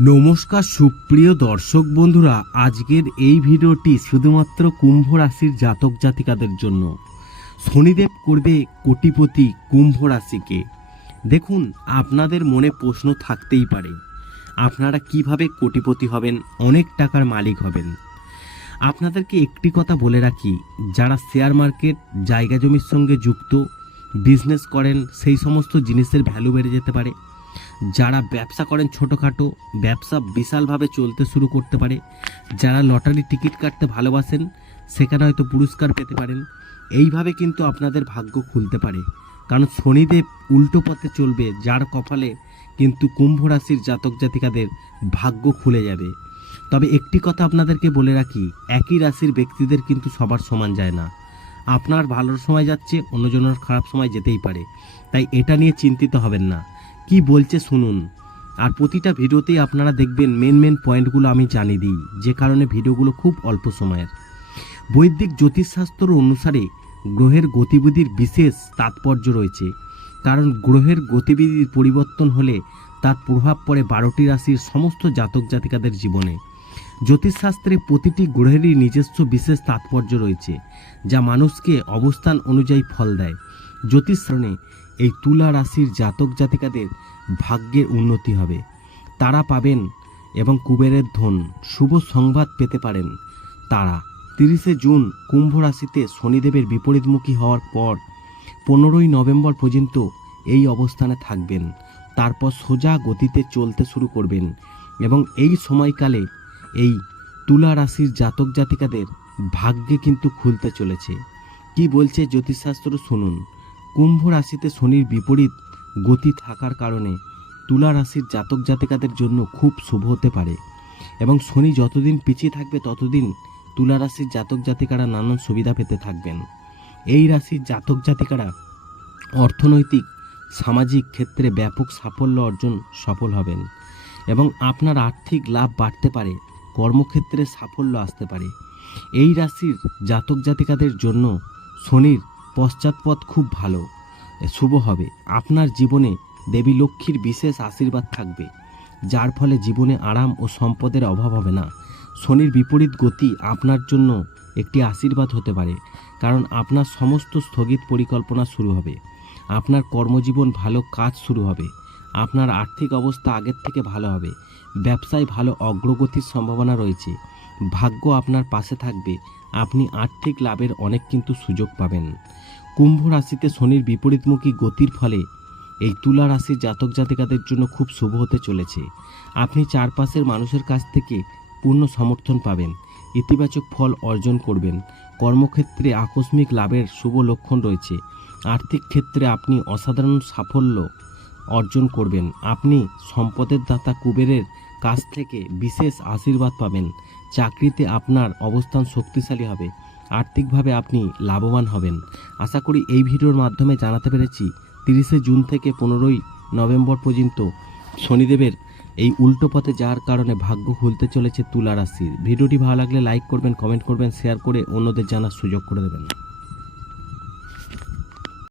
নমস্কার, সুপ্রিয় দর্শক বন্ধুরা, আজকের এই ভিডিওটি শুধুমাত্র কুম্ভ রাশির জাতক জাতিকাদের জন্য। শনিদেব করবে কোটিপতি কুম্ভ রাশিকে। দেখুন, আপনাদের মনে প্রশ্ন থাকতেই পারে, আপনারা কীভাবে কোটিপতি হবেন, অনেক টাকার মালিক হবেন। আপনাদেরকে একটি কথা বলে রাখি, যারা শেয়ার মার্কেট, জায়গা জমির সঙ্গে যুক্ত বিজনেস করেন, সেই সমস্ত জিনিসের ভ্যালু বেড়ে যেতে পারে। যারা ব্যবসা করেন ছোটোখাটো, ব্যবসা বিশালভাবে চলতে শুরু করতে পারে, যারা লটারি টিকিট কাটতে ভালোবাসেন, সেখানে হয়তো পুরস্কার পেতে পারেন। এইভাবে কিন্তু আপনাদের ভাগ্য খুলতে পারে। কারণ শনিদেব উল্টো পথে চলবে, যার কপালে কিন্তু কুম্ভ রাশির জাতক জাতিকাদের ভাগ্য খুলে যাবে। তবে একটি কথা আপনাদেরকে বলে রাখি, একই রাশির ব্যক্তিদের কিন্তু সবার সমান যায় না। আপনার ভালো সময় যাচ্ছে, অন্যজনের খারাপ সময় যেতেই পারে। তাই এটা নিয়ে চিন্তিত হবেন না। কি বলছে শুনুন। আর প্রতিটা ভিডিওতেই আপনারা দেখবেন মেন মেন পয়েন্টগুলো আমি জানিয়ে দিই, যে কারণে ভিডিওগুলো খুব অল্প সময়ের। বৈদিক জ্যোতিষশাস্ত্র অনুসারে গ্রহের গতিবিধির বিশেষ তাৎপর্য রয়েছে, কারণ গ্রহের গতিবিধির পরিবর্তন হলে তার প্রভাব পড়ে বারোটি রাশির সমস্ত জাতক জাতিকাদের জীবনে। জ্যোতিষশাস্ত্রে প্রতিটি গ্রহেরই নিজস্ব বিশেষ তাৎপর্য রয়েছে, যা মানুষকে অবস্থান অনুযায়ী ফল দেয়। জ্যোতিষরণে এই তুলা রাশির জাতক জাতিকাদের ভাগ্যের উন্নতি হবে। তারা পাবেন এবং কুবেরের ধন, শুভ সংবাদ পেতে পারেন। তারা তিরিশে জুন কুম্ভ রাশিতে শনিদেবের বিপরীতমুখী হওয়ার পর পনেরোই নভেম্বর পর্যন্ত এই অবস্থানে থাকবেন। তারপর সোজা গতিতে চলতে শুরু করবেন এবং এই সময়কালে এই তুলা রাশির জাতক জাতিকাদের ভাগ্যে কিন্তু খুলতে চলেছে। কি বলছে জ্যোতিষশাস্ত্র শুনুন। কুম্ভ রাশিতে শনির বিপরীত গতি থাকার কারণে তুলা রাশির জাতক জাতিকাদের জন্য খুব শুভ হতে পারে। এবং শনি যতদিন পিছিয়ে থাকবে, ততদিন তুলা রাশির জাতক জাতিকারা নানান সুবিধা পেতে থাকবেন। এই রাশির জাতক জাতিকারা অর্থনৈতিক, সামাজিক ক্ষেত্রে ব্যাপক সাফল্য অর্জন সফল হবেন এবং আপনার আর্থিক লাভ বাড়তে পারে, কর্মক্ষেত্রে সাফল্য আসতে পারে। এই রাশির জাতক জাতিকাদের জন্য শনির পশ্চাৎপদ খুব ভালো। শুভ হবে। আপনার জীবনে দেবী লক্ষ্মীর বিশেষ আশীর্বাদ থাকবে। যার ফলে জীবনে আরাম ও সম্পদের অভাব হবে না। শনির বিপরীত গতি আপনার জন্য একটি আশীর্বাদ হতে পারে, কারণ আপনার সমস্ত স্থগিত পরিকল্পনা শুরু হবে। আপনার কর্মজীবন ভালো কাজ শুরু হবে। আপনার আর্থিক অবস্থা আগের থেকে ভালো হবে। ব্যবসায় ভালো অগ্রগতির সম্ভাবনা রয়েছে। ভাগ্য আপনার পাশে থাকবে। আপনি আর্থিক লাভের অনেক কিন্তু সুযোগ পাবেন। কুম্ভ রাশিতে শনির বিপরীতমুখী গতির ফলে এই তুলা রাশির জাতক জাতিকাদের জন্য খুব শুভ হতে চলেছে। আপনি চারপাশের মানুষের কাছ থেকে পূর্ণ সমর্থন পাবেন, ইতিবাচক ফল অর্জন করবেন, কর্মক্ষেত্রে আকস্মিক লাভের শুভ লক্ষণ রয়েছে, আর্থিক ক্ষেত্রে আপনি অসাধারণ সাফল্য অর্জন করবেন, আপনি সম্পদের দাতা কুবেরের কাছ থেকে বিশেষ আশীর্বাদ পাবেন, চাকরিতে আপনার অবস্থান শক্তিশালী হবে আর্থিকভাবে আপনি লাভবান হবেন। আশা করি এই ভিডিওর মাধ্যমে জানাতে পেরেছি, তিরিশে জুন থেকে পনেরোই নভেম্বর পর্যন্ত শনিদেবের এই উল্টো পথে যাওয়ার কারণে ভাগ্য খুলতে চলেছে তুলা রাশির। ভিডিওটি ভালো লাগলে লাইক করবেন, কমেন্ট করবেন, শেয়ার করে অন্যদের জানার সুযোগ করে দেবেন।